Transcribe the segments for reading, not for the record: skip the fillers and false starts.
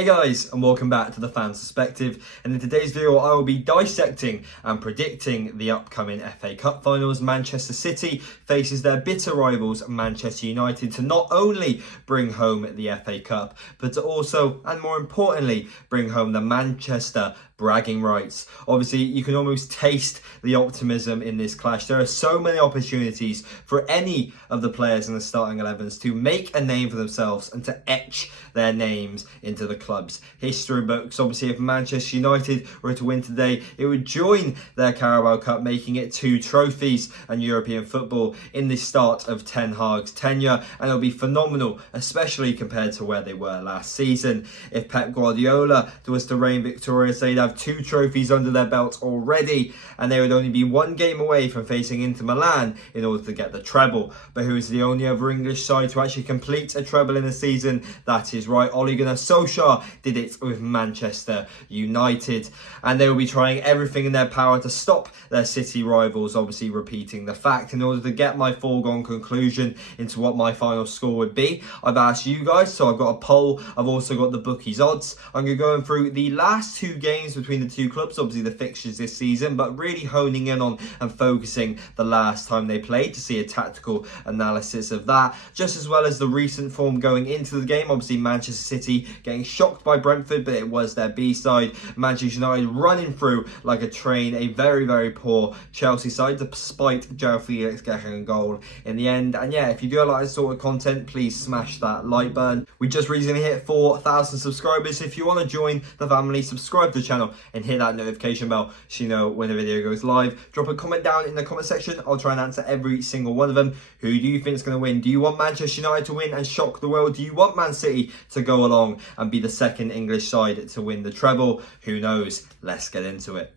Hey guys, and welcome back to the Fan Perspective, and in today's video I will be dissecting and predicting the upcoming FA Cup finals. Manchester City faces their bitter rivals Manchester United to not only bring home the FA Cup, but to also, and more importantly, bring home the Manchester bragging rights. Obviously, you can almost taste the optimism in this clash. There are so many opportunities for any of the players in the starting 11s to make a name for themselves and to etch their names into the club's history books. Obviously, if Manchester United were to win today, it would join their Carabao Cup, making it 2 trophies and European football in the start of Ten Hag's tenure, and it'll be phenomenal, especially compared to where they were last season. If Pep Guardiola was to reign victorious, they'd have 2 trophies under their belt already, and they would only be 1 game away from facing Inter Milan in order to get the treble. But who is the only other English side to actually complete a treble in a season? That is right, Ole Gunnar Solskjaer did it with Manchester United, and they will be trying everything in their power to stop their City rivals obviously repeating the fact. In order to get my foregone conclusion into what my final score would be, I've asked you guys, so I've got a poll, I've also got the bookies odds. I'm going to go through the last 2 games between the 2 clubs, obviously the fixtures this season, but really honing in on and focusing the last time they played to see a tactical analysis of that, just as well as the recent form going into the game. Obviously Manchester City getting shocked by Brentford, but it was their B-side. Manchester United running through like a train, a very, very poor Chelsea side, despite Joe Felix getting a goal in the end. And yeah, if you do like this sort of content, please smash that like button. We just recently hit 4,000 subscribers. If you want to join the family, subscribe to the channel and hit that notification bell so you know when the video goes live. Drop a comment down in the comment section. I'll try and answer every single one of them. Who do you think is going to win? Do you want Manchester United to win and shock the world? Do you want Man City to go along and be the second English side to win the treble? Who knows? Let's get into it.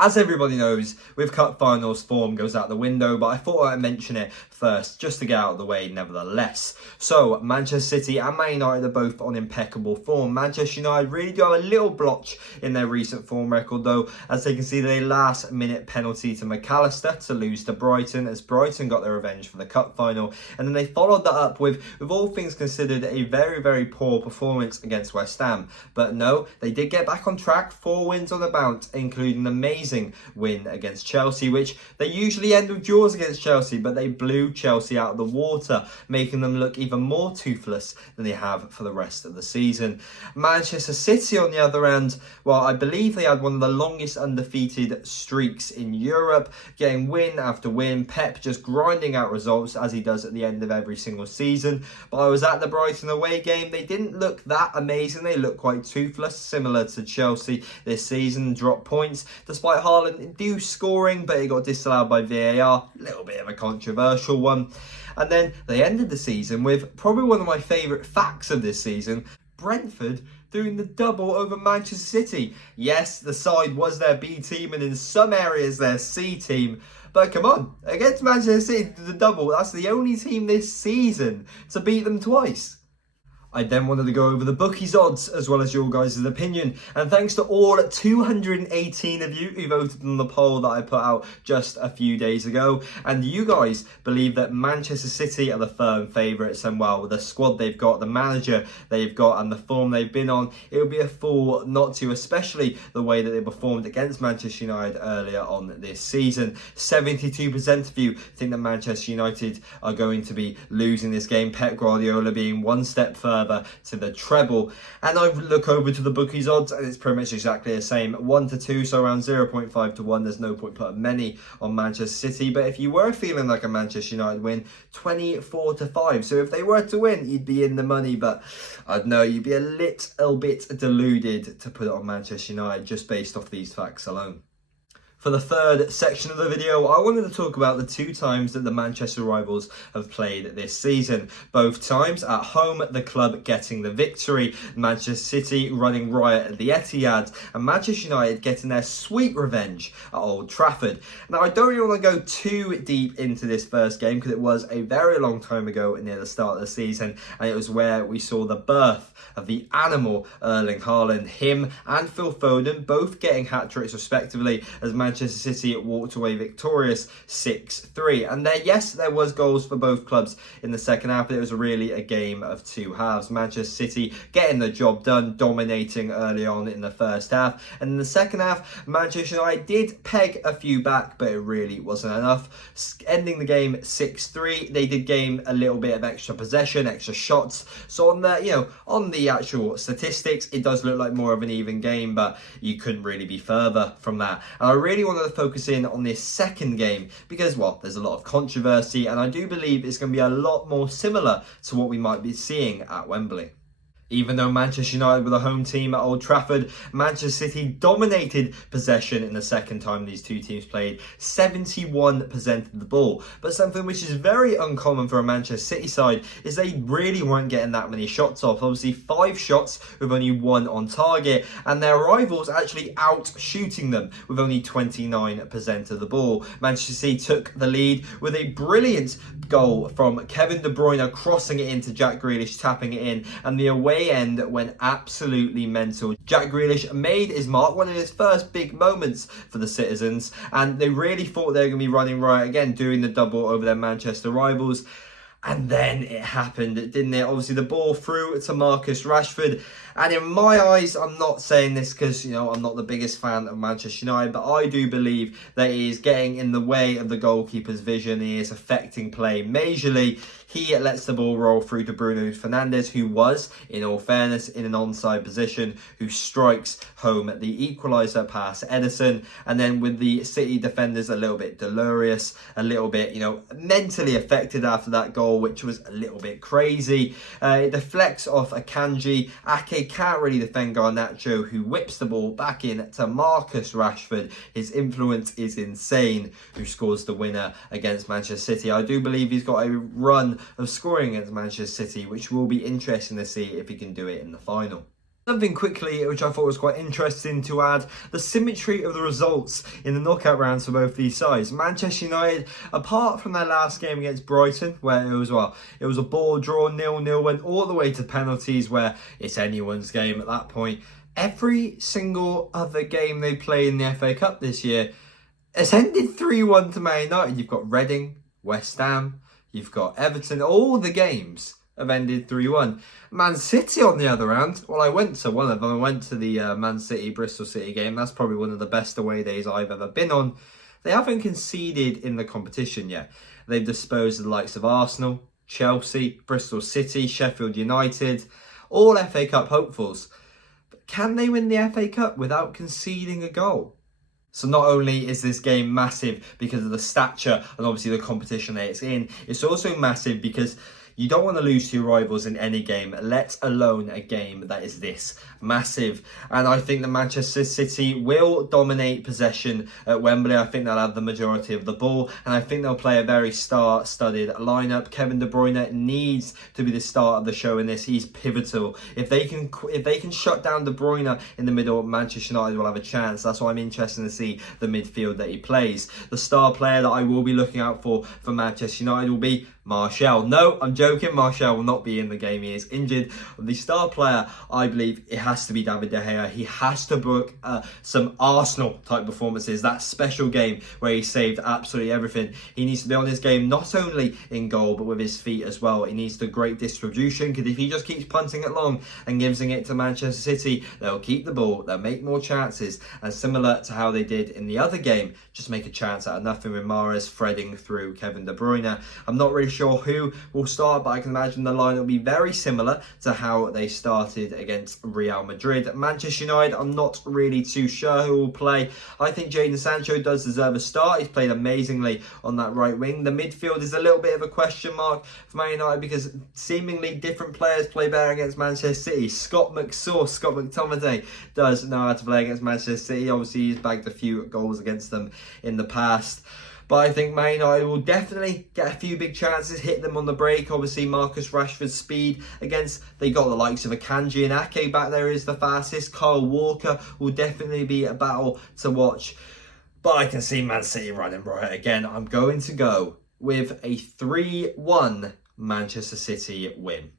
As everybody knows, with cup finals, form goes out the window, but I thought I'd mention it first, just to get out of the way nevertheless. So, Manchester City and Man United are both on impeccable form. Manchester United really do have a little blotch in their recent form record though, as they conceded a last minute penalty to McAllister to lose to Brighton, as Brighton got their revenge for the cup final. And then they followed that up with all things considered, a very, very poor performance against West Ham. But no, they did get back on track, 4 wins on the bounce, including an amazing win against Chelsea, which they usually end with draws against Chelsea, but they blew Chelsea out of the water, making them look even more toothless than they have for the rest of the season. Manchester City, on the other end, well, I believe they had one of the longest undefeated streaks in Europe, getting win after win. Pep just grinding out results as he does at the end of every single season. But I was at the Brighton away game. They didn't look that amazing. They looked quite toothless, similar to Chelsea this season. Dropped points despite Haaland do scoring, but it got disallowed by VAR. A little bit of a controversial one. And then they ended the season with probably one of my favourite facts of this season: Brentford doing the double over Manchester City. Yes, the side was their B team and in some areas their C team, but come on, against Manchester City, the double, that's the only team this season to beat them twice. I then wanted to go over the bookies odds as well as your guys' opinion, and thanks to all 218 of you who voted on the poll that I put out just a few days ago, and you guys believe that Manchester City are the firm favourites, and well, with the squad they've got, the manager they've got and the form they've been on, it would be a fool not to, especially the way that they performed against Manchester United earlier on this season. 72% of you think that Manchester United are going to be losing this game, Pep Guardiola being 1 step further to the treble. And I look over to the bookies odds and it's pretty much exactly the same, 1 to 2, so around 0.5 to 1. There's no point putting many on Manchester City, but if you were feeling like a Manchester United win, 24 to 5. So if they were to win, you'd be in the money, but I don't know, you'd be a little bit deluded to put it on Manchester United just based off these facts alone. For the third section of the video, I wanted to talk about the 2 times that the Manchester rivals have played this season. Both times at home, the club getting the victory, Manchester City running riot at the Etihad, and Manchester United getting their sweet revenge at Old Trafford. Now, I don't really want to go too deep into this first game because it was a very long time ago near the start of the season, and it was where we saw the birth of the animal Erling Haaland. Him and Phil Foden both getting hat-tricks respectively, as Man Manchester City walked away victorious 6-3. And there was goals for both clubs in the second half, but it was really a game of two halves. Manchester City getting the job done, dominating early on in the first half. And in the second half, Manchester United did peg a few back, but it really wasn't enough. Ending the game 6-3, they did gain a little bit of extra possession, extra shots. So on the actual statistics, it does look like more of an even game, but you couldn't really be further from that. And I really wanted to focus in on this second game because, well, there's a lot of controversy, and I do believe it's going to be a lot more similar to what we might be seeing at Wembley. Even though Manchester United were the home team at Old Trafford, Manchester City dominated possession in the second time these two teams played, 71% of the ball. But something which is very uncommon for a Manchester City side is they really weren't getting that many shots off. Obviously 5 shots with only 1 on target, and their rivals actually out shooting them with only 29% of the ball. Manchester City took the lead with a brilliant goal from Kevin De Bruyne, crossing it into Jack Grealish, tapping it in, and the away end went absolutely mental. Jack Grealish made his mark, one of his first big moments for the citizens, and they really thought they were going to be running riot again, doing the double over their Manchester rivals. And then it happened, didn't it? Obviously, the ball through to Marcus Rashford. And in my eyes, I'm not saying this because, I'm not the biggest fan of Manchester United, but I do believe that he is getting in the way of the goalkeeper's vision. He is affecting play majorly. He lets the ball roll through to Bruno Fernandes, who was, in all fairness, in an onside position, who strikes home the equaliser past Edison. And then with the City defenders a little bit delirious, a little bit, mentally affected after that goal, which was a little bit crazy. It deflects off Akanji. Ake can't really defend Garnacho, who whips the ball back in to Marcus Rashford. His influence is insane, who scores the winner against Manchester City. I do believe he's got a run of scoring against Manchester City, which will be interesting to see if he can do it in the final. Something quickly which I thought was quite interesting to add, the symmetry of the results in the knockout rounds for both these sides. Manchester United, apart from their last game against Brighton, where it was a ball draw, 0-0, went all the way to penalties where it's anyone's game at that point. Every single other game they play in the FA Cup this year has ended 3-1 to Man United. You've got Reading, West Ham, you've got Everton, all the games have ended 3-1. Man City on the other hand, well, I went to one of them. I went to the Man City Bristol City game. That's probably one of the best away days I've ever been on. They haven't conceded in the competition yet. They've disposed of the likes of Arsenal, Chelsea, Bristol City, Sheffield United, all FA Cup hopefuls. But can they win the FA Cup without conceding a goal? So not only is this game massive because of the stature and obviously the competition that it's in, it's also massive because you don't want to lose to your rivals in any game, let alone a game that is this massive. And I think that Manchester City will dominate possession at Wembley. I think they'll have the majority of the ball, and I think they'll play a very star-studded lineup. Kevin De Bruyne needs to be the star of the show in this. He's pivotal. If they can shut down De Bruyne in the middle, Manchester United will have a chance. That's why I'm interested to see the midfield that he plays. The star player that I will be looking out for Manchester United will be Martial. No, I'm joking. Martial will not be in the game. He is injured. The star player, I believe, it has to be David De Gea. He has to book some Arsenal-type performances. That special game where he saved absolutely everything. He needs to be on his game, not only in goal, but with his feet as well. He needs the great distribution, because if he just keeps punting it long and gives it to Manchester City, they'll keep the ball, they'll make more chances. And similar to how they did in the other game, just make a chance out of nothing with Mahrez threading through Kevin De Bruyne. I'm not really sure who will start, but I can imagine the line will be very similar to how they started against Real Madrid. Manchester United, I'm not really too sure who will play. I think Jadon Sancho does deserve a start. He's played amazingly on that right wing. The midfield is a little bit of a question mark for Man United because seemingly different players play better against Manchester City. Scott McTominay does know how to play against Manchester City. Obviously, he's bagged a few goals against them in the past. But I think Man United will definitely get a few big chances, hit them on the break. Obviously, Marcus Rashford's speed they got the likes of Akanji and Ake back there is the fastest. Kyle Walker will definitely be a battle to watch. But I can see Man City running right again. I'm going to go with a 3-1 Manchester City win.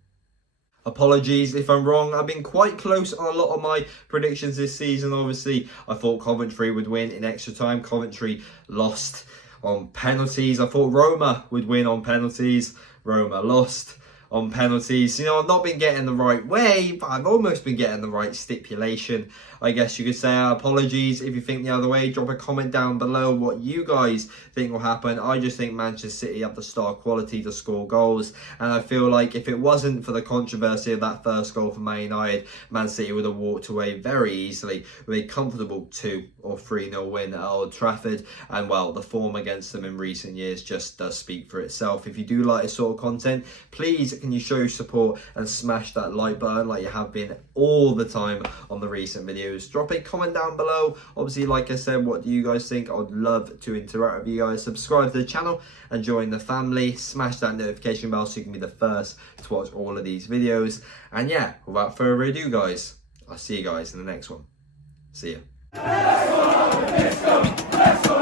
Apologies if I'm wrong. I've been quite close on a lot of my predictions this season. Obviously, I thought Coventry would win in extra time. Coventry lost on penalties. I thought Roma would win on penalties. Roma lost on penalties. You know, I've not been getting the right way, but I've almost been getting the right stipulation, I guess you could say. Apologies if you think the other way. Drop a comment down below what you guys think will happen. I just think Manchester City have the star quality to score goals, and I feel like if it wasn't for the controversy of that first goal for Man United, Man City would have walked away very easily with a comfortable 2 or 3-0 win at Old Trafford. And well, the form against them in recent years just does speak for itself. If you do like this sort of content, please can you show your support and smash that like button like you have been all the time on the recent videos. Drop a comment down below. Obviously, like I said, what do you guys think? I would love to interact with you guys. Subscribe to the channel and join the family. Smash that notification bell so you can be the first to watch all of these videos. And yeah, without further ado, guys, I'll see you guys in the next one. See ya. Let's go! Let's go! Let's go!